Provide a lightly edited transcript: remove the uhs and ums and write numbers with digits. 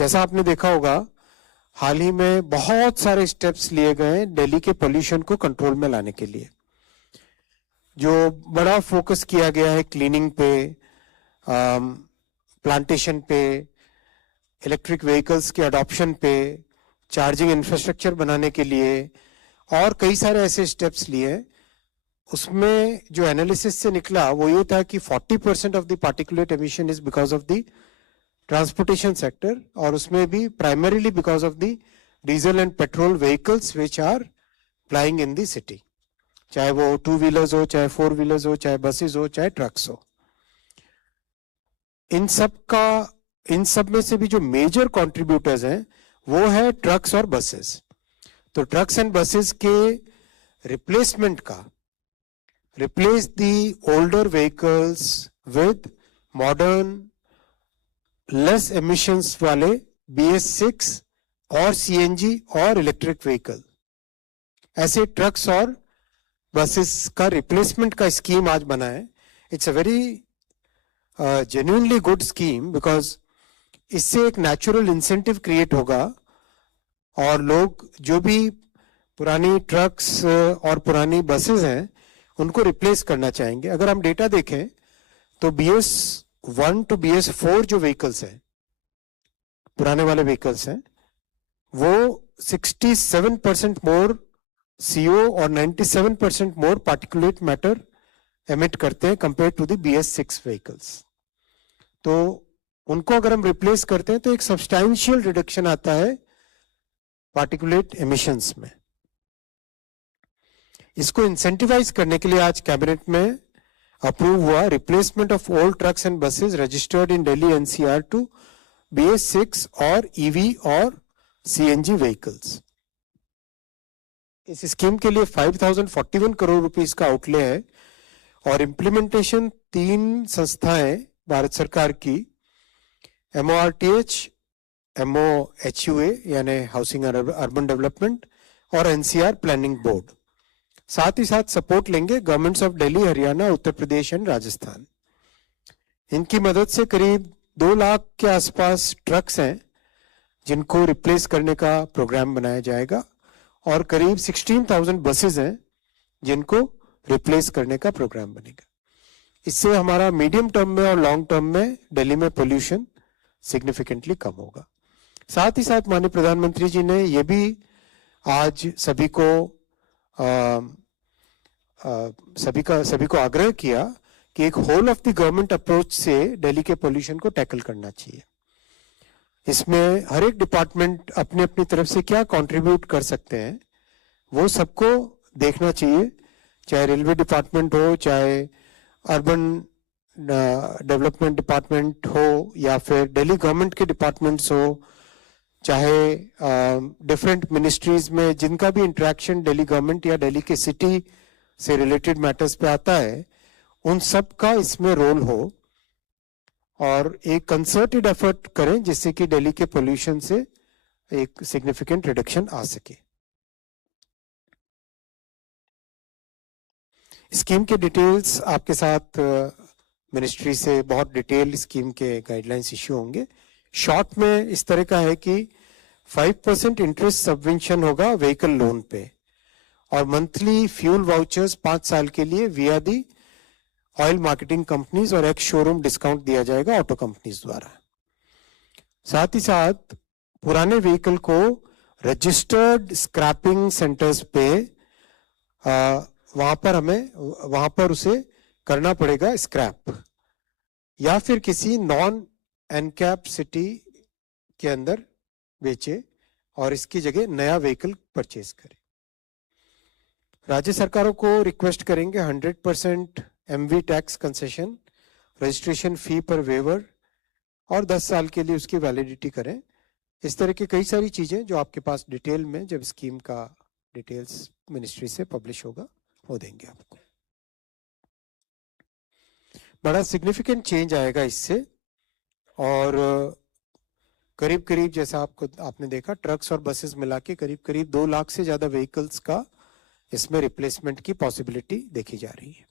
जैसा आपने देखा होगा, हाल ही में बहुत सारे स्टेप्स लिए गए हैं दिल्ली के पोल्यूशन को कंट्रोल में लाने के लिए। जो बड़ा फोकस किया गया है क्लीनिंग पे, प्लांटेशन पे, इलेक्ट्रिक व्हीकल्स के अडॉप्शन पे, चार्जिंग इंफ्रास्ट्रक्चर बनाने के लिए, और कई सारे ऐसे स्टेप्स लिए। उसमें जो एनालिसिस से निकला वो ये था कि 40% of the particulate emission is because of the transportation sector, और उसमें भी primarily because of the diesel and petrol vehicles which are plying in the city, चाहे वो 2 व्हीलर्स हो, चाहे 4 व्हीलर्स हो, चाहे बसेस हो, चाहे ट्रक्स हो। इन सब में से भी जो मेजर कंट्रीब्यूटर्स हैं वो है ट्रक्स और बसेस। तो ट्रक्स एंड बसेस के रिप्लेसमेंट का, replace the older vehicles with modern less emissions वाले BS6 और CNG और इलेक्ट्रिक व्हीकल, ऐसे ट्रक्स और बसेस का रिप्लेसमेंट का स्कीम आज बना है। It's a very genuinely good scheme, because इससे एक नेचुरल इंसेंटिव क्रिएट होगा और लोग जो भी पुरानी ट्रक्स और पुरानी बसेस हैं उनको रिप्लेस करना चाहेंगे। अगर हम डेटा देखें तो BS1 to BS4 जो व्हीकल्स हैं, पुराने वाले व्हीकल्स हैं, वो 67% मोर CO और 97% मोर पार्टिकुलेट मैटर एमिट करते हैं compare to the BS6 vehicles. तो उनको अगर हम रिप्लेस करते हैं तो एक सब्सटैंशियल रिडक्शन आता है पार्टिकुलेट एमिशंस में। इसको इंसेंटिवाइज करने के लिए आज कैबिनेट में अप्रूव हुआ replacement of old trucks and buses registered in Delhi NCR to BS6 और EV और CNG व्हीकल्स। इस स्कीम के लिए 5041 करोड़ रुपीस का आउटले है और इम्प्लीमेंटेशन 3 संस्थाएं भारत सरकार की, MORTH, MOHUA यानी हाउसिंग अर्बन डेवलपमेंट और NCR प्लानिंग बोर्ड, साथ ही साथ सपोर्ट लेंगे governments of Delhi, Haryana, Uttar Pradesh and Rajasthan. इनकी मदद से करीब 2 लाख के आसपास ट्रक्स हैं जिनको रिप्लेस करने का प्रोग्राम बनाया जाएगा और करीब 16,000 बसेस हैं जिनको रिप्लेस करने का प्रोग्राम बनेगा। इससे हमारा मीडियम टर्म में और लॉन्ग टर्म में दिल्ली में पोल्यूशन सिग्निफिकेंटली कम होगा। साथ ही साथ माननीय प्रधानमंत्री जी ने ये भी आज सभी को आग्रह किया कि एक whole of the government approach से दिल्ली के पोल्यूशन को टैकल करना चाहिए। इसमें हर एक डिपार्टमेंट अपनी अपनी तरफ से क्या कंट्रीब्यूट कर सकते हैं वो सबको देखना चाहिए, चाहे रेलवे डिपार्टमेंट हो, चाहे अर्बन डेवलपमेंट डिपार्टमेंट हो, या फिर दिल्ली गवर्नमेंट के डिपार्टमेंट्स हो, चाहे डिफरेंट मिनिस्ट्रीज में जिनका भी इंटरेक्शन दिल्ली गवर्नमेंट या दिल्ली के सिटी से रिलेटेड मैटर्स पे आता है, उन सब का इसमें रोल हो और एक कंसर्टेड एफर्ट करें जिससे कि दिल्ली के पोल्यूशन से एक सिग्निफिकेंट रिडक्शन आ सके। स्कीम के डिटेल्स आपके साथ मिनिस्ट्री से बहुत डिटेल स्कीम के गाइडलाइंस इश्यू होंगे। शॉर्ट में इस तरह का है कि 5% इंटरेस्ट सबवेंशन होगा व्हीकल लोन पे और मंथली फ्यूल वाउचर्स 5 साल के लिए विया दी ऑयल मार्केटिंग कंपनीज और एक शोरूम डिस्काउंट दिया जाएगा ऑटो कंपनीज द्वारा। साथ ही साथ पुराने व्हीकल को रजिस्टर्ड स्क्रैपिंग सेंटर्स पे वहां पर उसे करना पड़ेगा स्क्रैप, या फिर किसी नॉन एनकैप सिटी के अंदर बेचे और इसकी जगह नया व्हीकल परचेज करे। राज्य सरकारों को रिक्वेस्ट करेंगे 100% MV tax concession, registration fee पर वेवर और 10 साल के लिए उसकी वैलिडिटी करें। इस तरह की कई सारी चीजें जो आपके पास डिटेल में जब स्कीम का डिटेल्स मिनिस्ट्री से पब्लिश होगा वो देंगे आपको। बड़ा सिग्निफिकेंट चेंज आएगा इससे और करीब करीब जैसा आपने देखा ट्रक्स और बसेस मिला के करीब 2 लाख से ज्यादा व्हीकल्स का इसमें रिप्लेसमेंट की पॉसिबिलिटी देखी जा रही है।